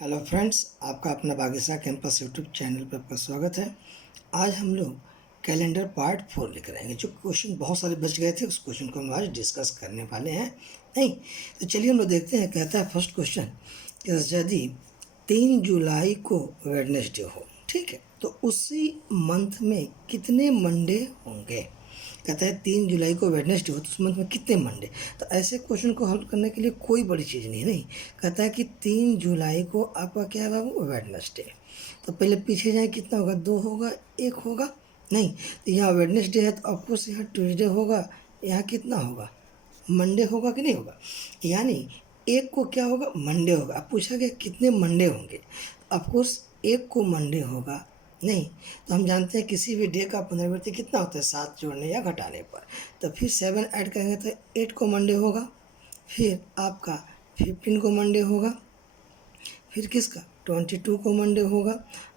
Hello friends, आपका अपना बागीसा campus YouTube channel पर आपका स्वागत है। आज हम लोग कैलेंडर पार्ट 4 लिख रहे हैं। जो क्वेश्चन बहुत सारे बच गए थे उस क्वेश्चन को हम आज डिस्कस करने वाले हैं। नहीं तो चलिए हम लोग देखते हैं। कहता है फर्स्ट क्वेश्चन कि यदि 3 जुलाई को वेडनेसडे हो, ठीक है, तो उसी मंथ में कितने मंडे होंगे। कहता है 3 जुलाई को वेडनेसडे हो तो उस मंथ में कितने मंडे। तो ऐसे क्वेश्चन को हल करने के लिए कोई बड़ी चीज़ नहीं कहता है कि 3 जुलाई को आपका क्या है बाबू, वेडनेसडे। तो पहले पीछे जाए, कितना होगा, 2 होगा, 1 होगा। नहीं तो यहाँ वेडनेसडे है तो ऑफकोर्स यहाँ ट्यूसडे होगा, यहाँ कितना होगा, मंडे होगा कि नहीं होगा। यानी एक को क्या होगा, मंडे होगा। अब पूछा गया कितने मंडे होंगे, ऑफकोर्स एक को मंडे होगा। नहीं तो हम जानते हैं किसी भी डे का पुनरावृत्ति कितना होता है, 7 जोड़ने या घटाने पर। तो फिर 7 ऐड करेंगे तो 8 को मंडे होगा। फिर आपका 15 को मंडे होगा। फिर किसका 22 को मंडे होगा।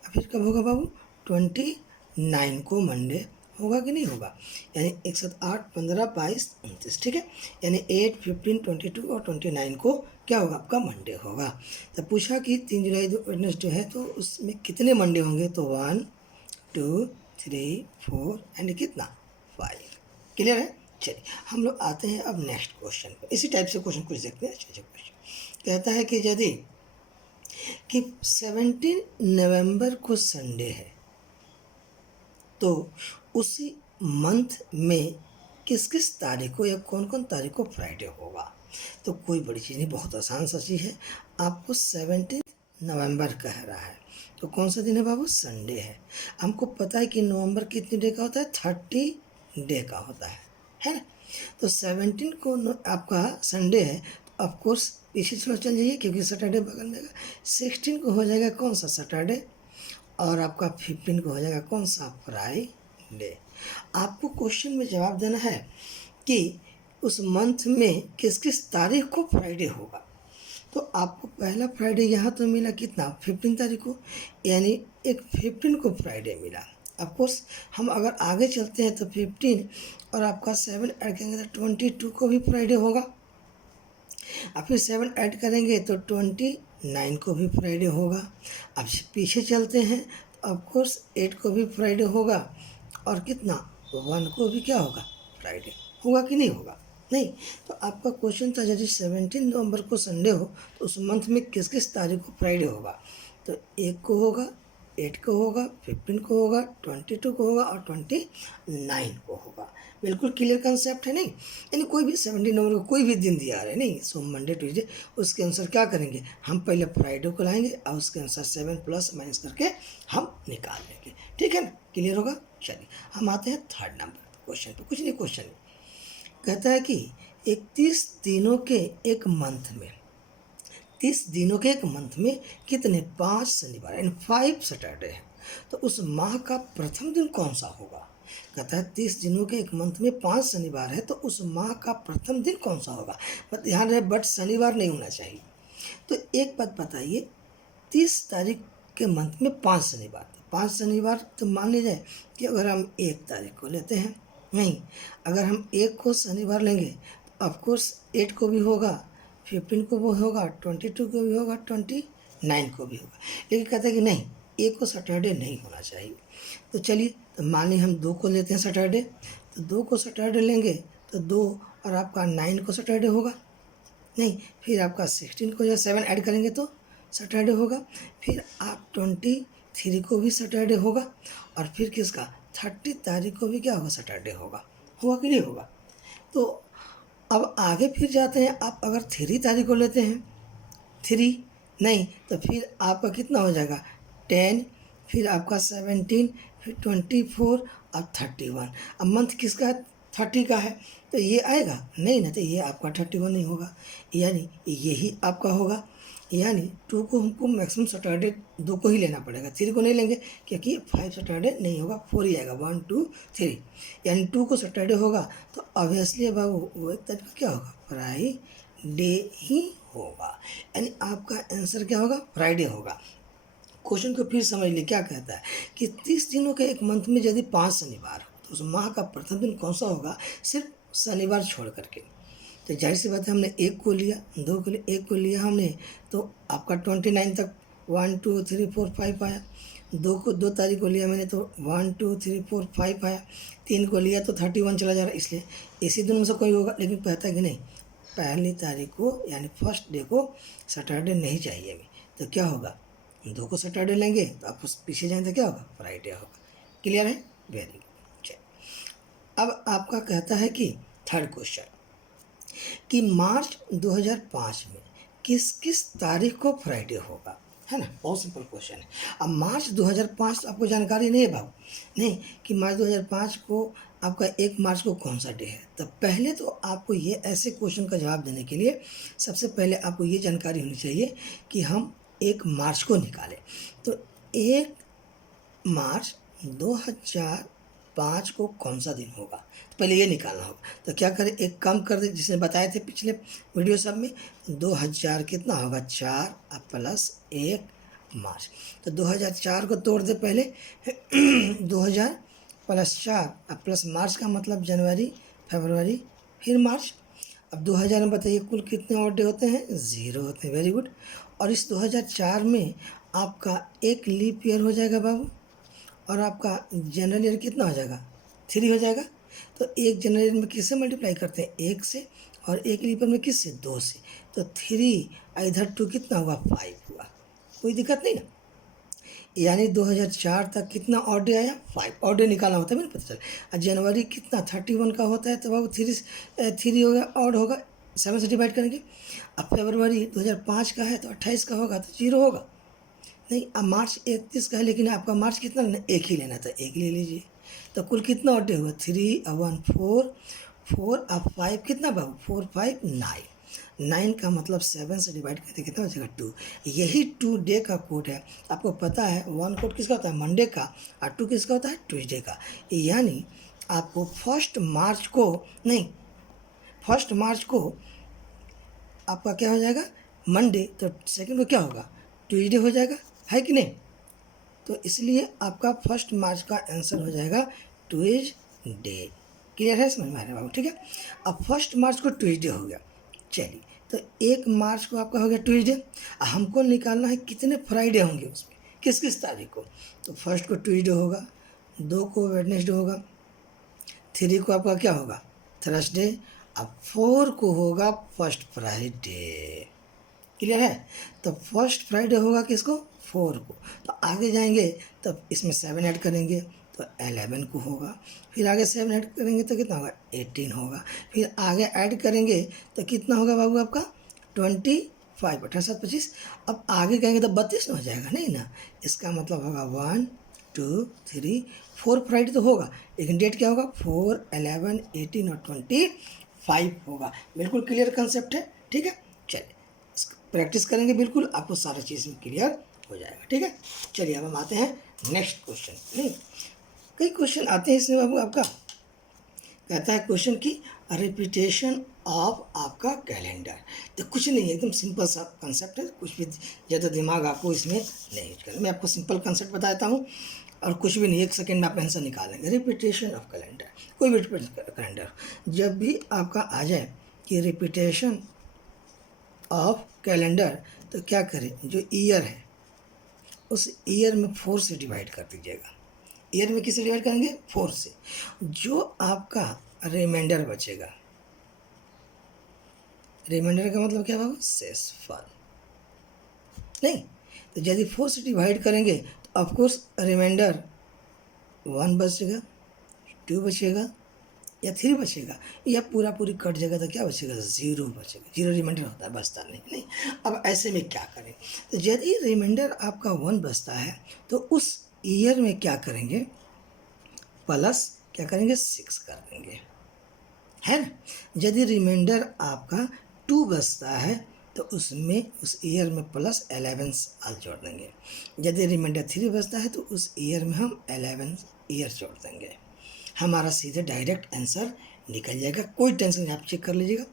फिर कब होगा बाबू, 29 को मंडे होगा कि नहीं होगा। यानी 1 7 8 15 22 29, ठीक है। यानी 8 15 22 और 29 को क्या होगा, आपका मंडे होगा। तो पूछा कि 3 जुलाई वेडनेसडे है तो उसमें कितने मंडे होंगे। तो 1 2 3 4 एंड कितना 5। क्लियर है। चलिए हम लोग आते हैं अब नेक्स्ट क्वेश्चन पर। इसी टाइप से क्वेश्चन कुछ देखते हैं। अच्छे क्वेश्चन कहता है कि यदि 17 नवंबर को संडे है तो उसी मंथ में किस किस तारीख को या कौन कौन तारीख को फ्राइडे होगा। तो कोई बड़ी चीज़ नहीं, बहुत आसान सा चीज़ है। आपको 17 नवंबर कह रहा है तो कौन सा दिन है बाबू, संडे है। हमको पता है कि नवंबर कितने डे का होता है, 30 डे का होता है ना। तो 17 को आपका संडे है तो ऑफकोर्स पीछे थोड़ा चल जाइए क्योंकि सैटरडे बगल में। 16 को हो जाएगा कौन सा, सैटरडे। और आपका 15 को हो जाएगा कौन सा, फ्राइडे। आपको क्वेश्चन में जवाब देना है कि उस मंथ में किस किस तारीख को फ्राइडे होगा। तो आपको पहला फ्राइडे यहाँ तो मिला कितना, 15 तारीख को, यानी एक 15 को फ्राइडे मिला। ऑफकोर्स हम अगर आगे चलते हैं तो 15 और आपका 7 ऐड करेंगे तो 22 को भी फ्राइडे होगा। अब फिर 7 ऐड करेंगे तो 29 को भी फ्राइडे होगा। अब पीछे चलते हैं तो ऑफकोर्स 8 को भी फ्राइडे होगा। और कितना, 1 को भी क्या होगा, फ्राइडे होगा कि नहीं होगा। नहीं तो आपका क्वेश्चन था यदि 17 नवंबर को संडे हो तो उस मंथ में किस किस तारीख को फ्राइडे होगा। तो 1 को होगा, 8 को होगा, 15 को होगा, 22 को होगा और 29 को होगा। बिल्कुल क्लियर कंसेप्ट है। नहीं यानी कोई भी 17 नवंबर को कोई भी दिन दिया रहे, नहीं सोम मंडे ट्यूजडे, उसके अनुसार क्या करेंगे, हम पहले फ्राइडे को लाएंगे और उसके अनुसार 7 प्लस माइनस करके हम निकाल लेंगे। ठीक है ना, क्लियर होगा। चलिए हम आते हैं थर्ड नंबर क्वेश्चन पर। कुछ नहीं, क्वेश्चन कहता है कि 31 दिनों के एक मंथ में, 30 दिनों के एक मंथ में कितने 5 शनिवार एंड 5 सैटरडे हैं। तो उस माह का प्रथम दिन कौन सा होगा। कहता है 30 दिनों के एक मंथ में 5 शनिवार है तो उस माह का प्रथम दिन कौन सा होगा। बट ध्यान रहे, बट शनिवार नहीं होना चाहिए। तो एक बात बताइए, 30 तारीख के मंथ में 5 शनिवार, 5 शनिवार तो मान लीजिए कि अगर हम 1 तारीख को लेते हैं, नहीं अगर हम 1 को शनिवार लेंगे तो ऑफकोर्स 8 को भी होगा, 15 को भी होगा, 22 को भी होगा, 29 को भी होगा। लेकिन कहते हैं कि नहीं, 1 को सैटरडे नहीं होना चाहिए। तो चलिए तो मान लीजिए हम 2 को लेते हैं सैटरडे, तो 2 को सैटरडे लेंगे तो 2 और आपका 9 को सैटरडे होगा। नहीं फिर आपका 16 को या 7 ऐड करेंगे तो सैटरडे होगा। फिर आप 23 को भी सैटरडे होगा। और फिर किसका 30 तारीख को भी क्या होगा, सैटरडे होगा। होगा कि नहीं होगा। तो अब आगे फिर जाते हैं। आप अगर 3 तारीख को लेते हैं, 3 नहीं तो फिर आपका कितना हो जाएगा 10, फिर आपका 17, फिर 24 और 31। अब मंथ किसका है, 30 का है तो ये आएगा नहीं ना, तो ये आपका 31 नहीं होगा, यानी यही आपका होगा। यानी 2 को हमको मैक्सिमम सैटरडे 2 को ही लेना पड़ेगा, 3 को नहीं लेंगे क्योंकि 5 सैटरडे नहीं होगा, 4 ही आएगा, 1 2 3। यानी 2 को सैटरडे होगा तो ऑब्वियसली बाबू वो एक तारीख को क्या होगा, फ्राइडे ही होगा। यानी आपका आंसर क्या होगा, फ्राइडे होगा। क्वेश्चन को फिर समझ लिए, क्या कहता है कि 30 दिनों के एक मंथ में यदि 5 शनिवार हो तो उस माह का प्रथम दिन कौन सा होगा, सिर्फ शनिवार छोड़ करके। तो जाहिर सी बात है, हमने 1 को लिया, 2 को लिया, 1 को लिया हमने, तो आपका 29 तक 1 2 3 4 5 आया। 2 तारीख को लिया मैंने तो 1 2 3 4 5 आया। 3 को लिया तो 31 चला जा रहा है, इसलिए इसी दोनों में से कोई होगा। लेकिन कहता है कि नहीं, पहली तारीख को यानी फर्स्ट डे को सैटरडे नहीं चाहिए अभी, तो क्या होगा, 2 को सैटरडे लेंगे तो आप उस पीछे जाएँ तो क्या होगा, फ्राइडे होगा। क्लियर है? Very good. चलिए अब आपका कहता है कि थर्ड क्वेश्चन कि मार्च 2005 में किस किस तारीख को फ्राइडे होगा, है ना। बहुत सिंपल क्वेश्चन है। अब मार्च 2005 तो आपको जानकारी नहीं है बाबू, नहीं कि मार्च 2005 को आपका 1 मार्च को कौन सा डे है। तो पहले तो आपको ये ऐसे क्वेश्चन का जवाब देने के लिए सबसे पहले आपको ये जानकारी होनी चाहिए कि हम 1 मार्च को निकालें। तो 1 मार्च 2005 को कौन सा दिन होगा, तो पहले ये निकालना होगा। तो क्या करें, एक कम कर दे, जिसने बताए थे पिछले वीडियो सब में। 2000 कितना होगा, 4 प्लस 1 मार्च। तो 2004 को तोड़ दे पहले 2000 प्लस 4 प्लस मार्च का मतलब जनवरी, फरवरी, फिर मार्च। अब 2000 में बताइए कुल कितने और डे होते हैं, 0 होते हैं। Very good. और इस 2004 में आपका एक लीप ईयर हो जाएगा बाबू, और आपका जनरल ईयर कितना हो जाएगा, 3 हो जाएगा। तो एक जनरल ईयर में किससे मल्टीप्लाई करते हैं, 1 से, और एक लीप ईयर में किससे, 2 से। तो 3 इधर 2 कितना हुआ, 5 हुआ। कोई दिक्कत नहीं ना। यानी 2004 तक कितना ऑड डे आया, 5 ऑड डे निकालना होता है, मैंने पता चला। और जनवरी कितना 31 का होता है, तो बाबू 3 होगा, ऑड होगा, 7 से डिवाइड करेंगे। अब फरवरी 2005 का है तो 28 का होगा, तो 0 होगा। नहीं, अब मार्च 31 का है, लेकिन आपका मार्च कितना लेना, 1 ही लेना था, 1 ले लीजिए। तो कुल कितना ऑड डे हुआ, 3 और 1 4, 4 अब 5 कितना बाबू, 4 5 9, 9 का मतलब 7 से डिवाइड करते कितना हो जाएगा, 2। यही 2 डे का कोड है। आपको पता है 1 कोड किसका होता है, मंडे का, और 2 किसका होता है, ट्यूसडे का। यानी आपको फर्स्ट मार्च को आपका क्या हो जाएगा, मंडे, तो सेकंड को क्या होगा, ट्यूसडे हो जाएगा, है कि नहीं। तो इसलिए आपका फर्स्ट मार्च का आंसर हो जाएगा ट्यूसडे। क्लियर है, समझ में आ रहा है बाबू, ठीक है। अब फर्स्ट मार्च को ट्यूसडे हो गया। चलिए, तो 1 मार्च को आपका हो गया ट्यूसडे। हमको निकालना है कितने फ्राइडे होंगे उसमें, किस किस तारीख को। तो फर्स्ट को ट्यूसडे होगा, 2 को वेडनेसडे होगा, 3 को आपका क्या होगा, थर्सडे। अब 4 को होगा फर्स्ट फ्राइडे। क्लियर है। तो फर्स्ट फ्राइडे होगा किसको, 4 को। तो आगे जाएंगे तब इसमें 7 ऐड करेंगे तो 11 को होगा। फिर आगे 7 ऐड करेंगे तो कितना होगा, 18 होगा। फिर आगे ऐड करेंगे तो कितना होगा बाबू आपका, 25, 18 7 25। अब आगे कहेंगे तो 32 हो जाएगा, नहीं ना। इसका मतलब होगा 1 2 3 4 फ्राइडे तो होगा, लेकिन डेट क्या होगा, 4 11 18 और 25 होगा। बिल्कुल क्लियर कंसेप्ट है, ठीक है। चलिए प्रैक्टिस करेंगे, बिल्कुल आपको सारा चीज़ में क्लियर हो जाएगा, ठीक है। चलिए अब हम आते हैं नेक्स्ट क्वेश्चन। नहीं, कई क्वेश्चन आते हैं इसमें बाबू। आपका कहता है क्वेश्चन की रिपीटेशन ऑफ आपका कैलेंडर। तो कुछ नहीं है, एकदम सिंपल सा कंसेप्ट है, कुछ भी ज़्यादा दिमाग आपको इसमें नहीं यूज करना। मैं आपको सिंपल कंसेप्ट बताता हूँ, और कुछ भी नहीं, 1 सेकेंड में आप आंसर निकालेंगे। रिपीटेशन ऑफ कैलेंडर, कोई भी कैलेंडर जब भी आपका आ जाए कि रिपीटेशन ऑफ कैलेंडर, तो क्या करें, जो ईयर है उस ईयर में 4 से डिवाइड कर दीजिएगा। ईयर में किससे डिवाइड करेंगे, 4 से। जो आपका रिमाइंडर बचेगा, रिमाइंडर का मतलब क्या होगा, शेषफल। नहीं, तो यदि 4 से डिवाइड करेंगे तो ऑफकोर्स रिमाइंडर 1 बचेगा, 2 बचेगा या 3 बचेगा, या पूरी कट जाएगा तो क्या बचेगा, 0 बचेगा। 0 रिमाइंडर होता है, बचता नहीं। अब ऐसे में क्या करें, तो यदि रिमाइंडर आपका 1 बचता है तो उस ईयर में क्या करेंगे, प्लस क्या करेंगे, 6 कर देंगे, है ना। यदि रिमाइंडर आपका 2 बचता है तो उसमें उस ईयर में प्लस 11 साल जोड़ देंगे। यदि रिमाइंडर 3 बचता है तो उस ईयर में हम 11 ईयर जोड़ देंगे। हमारा सीधे डायरेक्ट आंसर निकल जाएगा, कोई टेंशन नहीं, आप चेक कर लीजिएगा।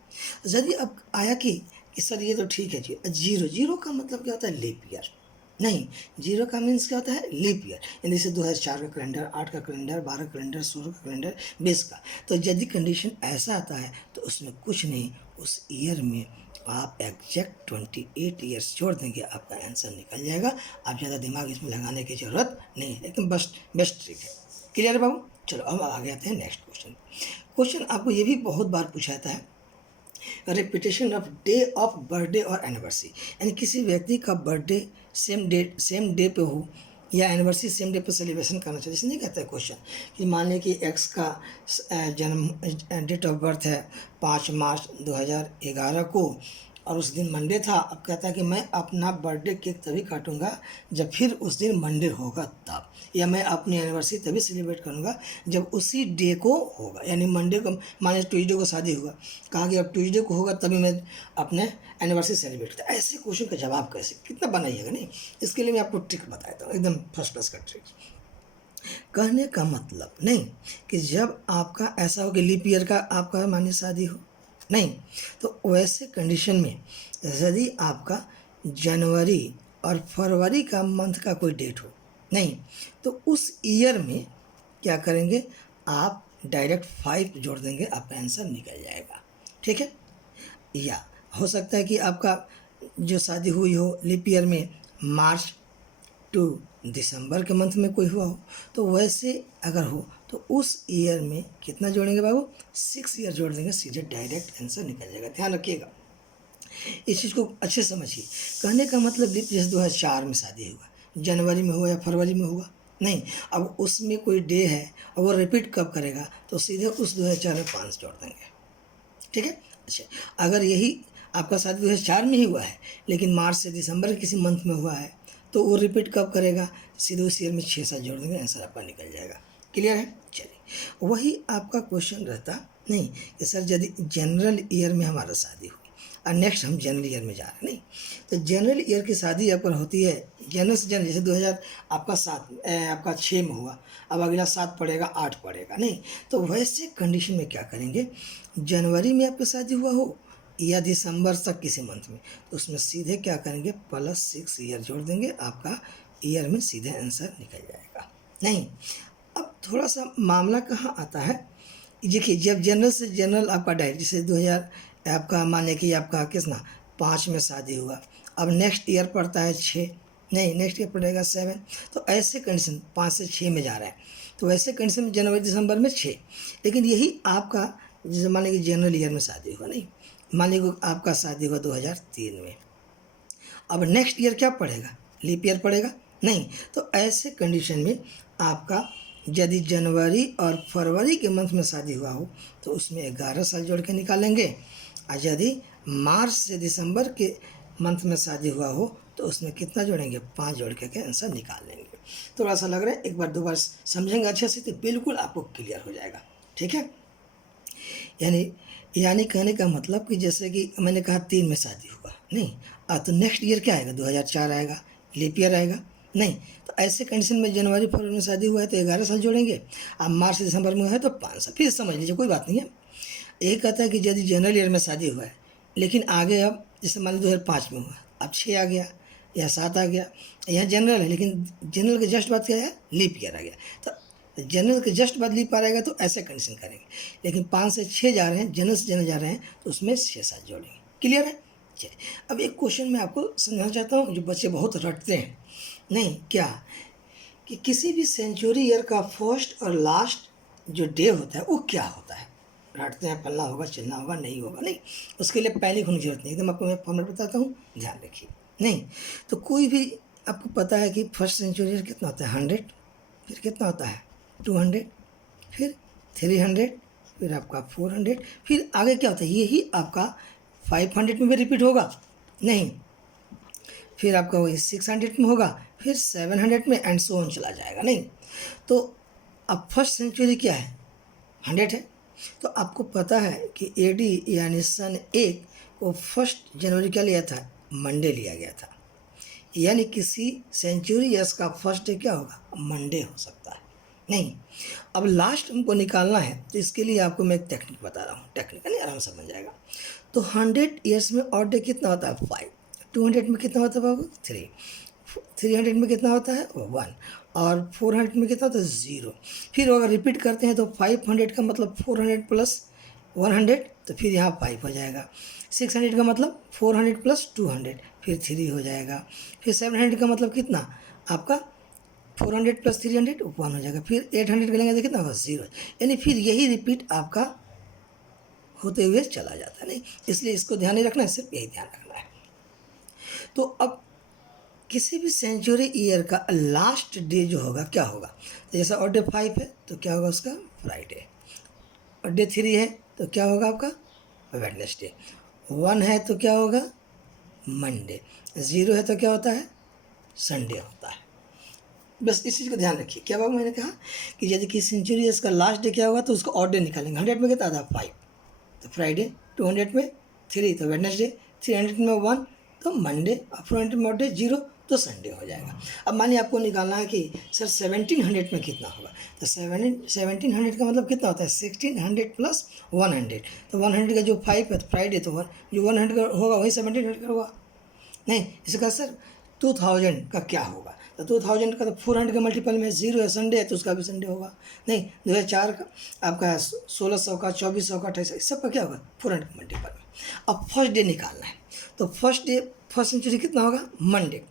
यदि अब आया कि सर ये तो ठीक है जी, 0 का मतलब क्या होता है, लीप ईयर। नहीं, 0 का मीन्स क्या होता है, लीप ईयर। यानी जैसे 2004 का कैलेंडर, 8 का कैलेंडर, 12 का कैलेंडर, 16 का कैलेंडर, 20 का। तो यदि कंडीशन ऐसा आता है तो उसमें कुछ नहीं, उस ईयर में आप एग्जैक्ट 28 ईयर्स जोड़ देंगे, आपका आंसर निकल जाएगा। आप ज़्यादा दिमाग इसमें लगाने की ज़रूरत नहीं है, एकदम बेस्ट ट्रिक है। क्लियर है बाबू? चलो अब आगे आते हैं नेक्स्ट क्वेश्चन। क्वेश्चन आपको ये भी बहुत बार पूछा जाता है, repetition of day of birthday और एनिवर्सरी, यानी किसी व्यक्ति का बर्थडे सेम डे पे हो या एनिवर्सरी सेम डे पे सेलिब्रेशन करना चाहिए। जैसे नहीं कहते क्वेश्चन कि मान लें कि एक्स का जन्म डेट ऑफ बर्थ है 5 मार्च 2011 को और उस दिन मंडे था। अब कहता है कि मैं अपना बर्थडे केक तभी काटूंगा जब फिर उस दिन मंडे होगा तब, या मैं अपनी एनिवर्सरी तभी सेलिब्रेट करूंगा जब उसी डे को होगा, यानी मंडे को माने ट्यूसडे को शादी होगा, कहा कि अब ट्यूसडे को होगा तभी मैं अपने एनिवर्सरी सेलिब्रेट करता। ऐसे क्वेश्चन का जवाब कैसे कितना बनाइएगा नहीं, इसके लिए मैं आपको ट्रिक बताता हूँ, एकदम फर्स्ट क्लास का ट्रिक। कहने का मतलब नहीं कि जब आपका ऐसा हो कि लीप ईयर का आपका माने शादी हो, नहीं, तो वैसे कंडीशन में यदि आपका जनवरी और फरवरी का मंथ का कोई डेट हो, नहीं, तो उस ईयर में क्या करेंगे, आप डायरेक्ट 5 जोड़ देंगे, आपका आंसर निकल जाएगा। ठीक है, या हो सकता है कि आपका जो शादी हुई हो लीप ईयर में मार्च टू दिसंबर के मंथ में कोई हुआ हो, तो वैसे अगर हो तो उस ईयर में कितना जोड़ेंगे बाबू, 6 ईयर जोड़ देंगे, सीधे डायरेक्ट आंसर निकल जाएगा। ध्यान रखिएगा, इस चीज़ को अच्छे समझिए। कहने का मतलब जैसे 2004 में शादी हुआ, जनवरी में हुआ या फरवरी में हुआ, नहीं, अब उसमें कोई डे है और वो रिपीट कब करेगा, तो सीधे उस 2004 में 5 जोड़ देंगे। ठीक है, अच्छा, अगर यही आपका शादी 2004 में ही हुआ है लेकिन मार्च से दिसंबर किसी मंथ में हुआ है, तो वो रिपीट कब करेगा, सीधे उस ईयर में 6 7 जोड़ देंगे, आंसर आपका निकल जाएगा। क्लियर है? चलिए, वही आपका क्वेश्चन रहता नहीं कि सर यदि जनरल ईयर में हमारा शादी हुई और नेक्स्ट हम जनरल ईयर में जा रहे हैं, नहीं, तो जनरल ईयर की शादी अगर होती है जनरल से जनरल, जैसे 2000 आपका 7 आपका 6 में हुआ, अब अगला 7 पड़ेगा 8 पड़ेगा, नहीं, तो वैसे कंडीशन में क्या करेंगे, जनवरी में आपका शादी हुआ हो या दिसंबर तक किसी मंथ में, तो उसमें सीधे क्या करेंगे, +6 ईयर जोड़ देंगे, आपका ईयर में सीधे आंसर निकल जाएगा। नहीं, अब थोड़ा सा मामला कहाँ आता है, देखिए जब जनरल से जनरल आपका डायरेक्ट, जैसे 2000 आपका माने कि आपका कितना 5 में शादी हुआ, अब नेक्स्ट ईयर पड़ता है 6, नहीं नेक्स्ट ईयर पड़ेगा 7, तो ऐसे कंडीशन 5 से 6 में जा रहा है, तो ऐसे कंडीशन में जनवरी दिसंबर में 6, लेकिन यही आपका जैसे मान लीजिए जनरल ईयर में शादी हुआ, नहीं, मान लीजिए आपका शादी हुआ 2003 में, अब नेक्स्ट ईयर क्या पड़ेगा, लीप ईयर पड़ेगा, नहीं, तो ऐसे कंडीशन में आपका यदि जनवरी और फरवरी के मंथ में शादी हुआ हो तो उसमें 11 साल जोड़ के निकालेंगे, और यदि मार्च से दिसंबर के मंथ में शादी हुआ हो तो उसमें कितना जोड़ेंगे, 5 जोड़ के आंसर निकाल लेंगे। थोड़ा सा लग रहा है, एक बार दो बार समझेंगे अच्छे से तो बिल्कुल आपको क्लियर हो जाएगा। ठीक है, यानी कहने का मतलब कि जैसे कि मैंने कहा 3 में शादी हुआ, नहीं, तो नेक्स्ट ईयर क्या आएगा, 2004 आएगा, लीप ईयर आएगा, नहीं, तो ऐसे कंडीशन में जनवरी फरवरी में शादी हुआ है तो 11 साल जोड़ेंगे, अब मार्च से दिसंबर में है तो 5 साल, फिर समझ लीजिए, कोई बात नहीं है। यही कहता है कि यदि जनरल ईयर में शादी हुआ है लेकिन आगे अब जैसे मान लीजिए 2005 में हुआ, अब 6 आ गया या 7 आ गया, यहाँ जनरल है लेकिन जनरल के जस्ट बाद क्या है, लीप ईयर आ गया, तो जनरल के जस्ट बाद लीप आ रहेगा तो ऐसे कंडीशन करेंगे, लेकिन 5 से 6 जा रहे हैं, जनरल से जनरल जा रहे हैं तो उसमें 6 7 जोड़ेंगे। क्लियर है? चलिए, अब एक क्वेश्चन मैं आपको समझाना चाहता हूँ जो बच्चे बहुत रटते हैं, नहीं क्या, कि किसी भी सेंचुरी ईयर का फर्स्ट और लास्ट जो डे होता है वो क्या होता है, रटते हैं पल्ला होगा चिल्ला होगा, नहीं होगा, नहीं, उसके लिए पैनिक होने की जरूरत नहीं, एकदम आपको मैं फॉर्मेट बताता हूँ, ध्यान रखिए। नहीं, तो कोई भी आपको पता है कि फर्स्ट सेंचुरी ईयर कितना होता है, 100, फिर कितना होता है 200, फिर 300, फिर आपका 400, फिर आगे क्या होता है, यही आपका 500 में भी रिपीट होगा, नहीं, फिर आपका वही 600 में होगा, फिर 700 में एंड सो ऑन चला जाएगा, नहीं, तो अब फर्स्ट सेंचुरी क्या है, 100 है, तो आपको पता है कि एडी यानी सन 1 को 1 जनवरी क्या लिया था, मंडे लिया गया था, यानी किसी सेंचुरी ईयर्स का फर्स्ट डे क्या होगा, मंडे हो सकता है, नहीं। अब लास्ट हमको निकालना है तो इसके लिए आपको मैं एक टेक्निक बता रहा हूँ, टेक्निक नहीं आराम से समझ जाएगा। तो 100 ईयर्स में ऑड डे कितना होता है, 5, 200 में कितना होता है बाबू, 3, 300 में कितना होता है, 1, और 400 में कितना होता है, 0। फिर अगर रिपीट करते हैं तो 500 का मतलब 400 प्लस 100 तो फिर यहाँ 5 हो जाएगा। 600 का मतलब 400 प्लस 200 फिर 3 हो जाएगा। फिर 700 का मतलब कितना आपका 400 प्लस 300 1 हो जाएगा। फिर 800 का लेंगे तो कितना होगा 0, यानी फिर यही रिपीट आपका होते हुए चला जाता है। नहीं, इसलिए इसको ध्यान नहीं रखना है, सिर्फ यही ध्यान रखना है। तो अब किसी भी सेंचुरी ईयर का लास्ट डे जो होगा क्या होगा, तो जैसा और डे 5 है तो क्या होगा उसका फ्राइडे, और डे 3 है तो क्या होगा आपका वेडनेसडे, 1 है तो क्या होगा मंडे, 0 है तो क्या होता है संडे होता है। बस इस चीज़ का ध्यान रखिए। क्या बाबू मैंने कहा कि यदि किसी सेंचुरी ईयर्स का लास्ट डे क्या होगा तो उसका ऑड डे निकालेंगे। 100 में कितना था 5 तो फ्राइडे, 200 में 3 तो वेडनेसडे, 300 में 1 तो मंडे, और 400 में ऑड डे 0 तो संडे हो जाएगा। अब मानिए आपको निकालना है कि सर 1700 में कितना होगा, तो 1700 का मतलब कितना होता है 1600 प्लस 100, तो 100 का जो 5 है तो फ्राइडे, तो जो 100 का होगा वही 1700 का होगा। नहीं, इसका सर 2000 का क्या होगा, तो 2000 का तो 400 का मल्टीपल में 0 है, संडे है तो उसका भी संडे होगा। नहीं, 2004 का आपका 1600 का 2400 का 2800 सब का क्या होगा 400 का मल्टीपल में। अब फर्स्ट डे निकालना है, तो फर्स्ट सेंचुरी कितना होगा मंडे।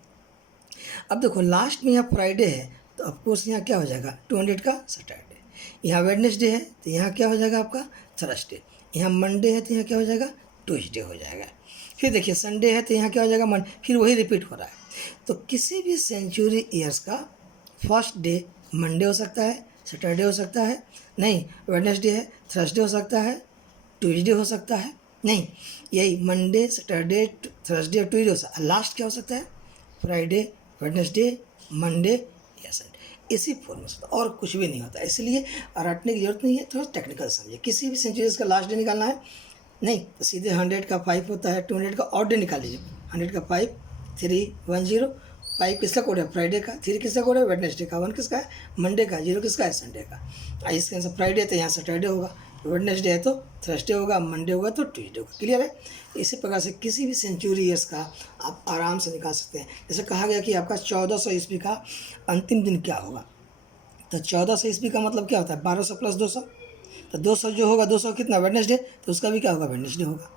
अब देखो लास्ट में यहाँ फ्राइडे है तो ऑफकोर्स यहाँ क्या हो जाएगा 200 का सैटरडे, यहाँ वेडनेसडे है तो यहाँ क्या हो जाएगा आपका थर्सडे, यहाँ मंडे है तो यहाँ क्या हो जाएगा ट्यूसडे हो जाएगा। फिर देखिए संडे है तो यहाँ क्या हो जाएगा मंडे, फिर वही रिपीट हो रहा है। तो किसी भी सेंचुरी ईयर्स का फर्स्ट डे मंडे हो सकता है, सैटरडे हो सकता है, नहीं वेडनेसडे है, थर्सडे हो सकता है, ट्यूसडे हो सकता है, नहीं यही मंडे सैटरडे थर्सडे और ट्यूसडे हो सकता है, लास्ट क्या हो सकता है फ्राइडे, वेडनेसडे, मंडे या संडे, इसी फॉर्म में होता है और कुछ भी नहीं होता। इसलिए रटने की जरूरत नहीं है, थोड़ा टेक्निकल समझिए। किसी भी सेंचुरीज का लास्ट डे निकालना है, नहीं तो सीधे 100 का 5 होता है, 200 का ऑड डे निकाल लीजिए, 100 का 5 3 1 0, 5 किसका कोड है फ्राइडे का, 3 किसका कोड है वेडनेसडे का, 1 किसका है मंडे का, 0 किसका है संडे का। इसके आंसर फ्राइडे तो यहाँ सैटरडे होगा, वेडनेसडे है तो थर्सडे होगा, मंडे होगा तो ट्यूसडे होगा। क्लियर है। इसी प्रकार से किसी भी सेंचुरी ईयर्स का आप आराम से निकाल सकते हैं। जैसे कहा गया कि आपका 1400 ईस्वी का अंतिम दिन क्या होगा, तो 1400 ईस्वी का मतलब क्या होता है 1200 प्लस 200, तो 200 जो होगा 200 कितना वेडनेसडे, तो उसका भी क्या होगा वेडनेसडे होगा।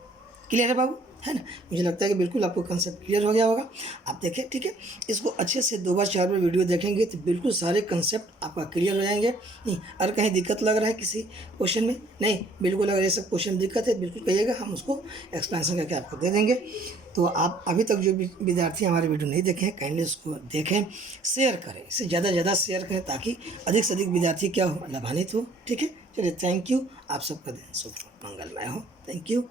क्लियर है बाबू, है ना। मुझे लगता है कि बिल्कुल आपको कंसेप्ट क्लियर हो गया होगा। आप देखें, ठीक है, इसको अच्छे से 2 बार 4 बार वीडियो देखेंगे तो बिल्कुल सारे कंसेप्ट आपका क्लियर हो जाएंगे। नहीं अगर कहीं दिक्कत लग रहा है किसी क्वेश्चन में, नहीं बिल्कुल अगर ये सब क्वेश्चन दिक्कत है बिल्कुल कहिएगा, हम उसको एक्सप्लेनेशन करके आपको दे देंगे। तो आप अभी तक जो भी विद्यार्थी हमारे वीडियो नहीं देखे हैं काइंडली उसको देखें, शेयर करें, इसे ज़्यादा से ज़्यादा शेयर करें ताकि अधिक से अधिक विद्यार्थी क्या हो लाभान्वित हो। ठीक है, चलिए थैंक यू, आप सबका दिन शुभ मंगलमय हो। Thank you.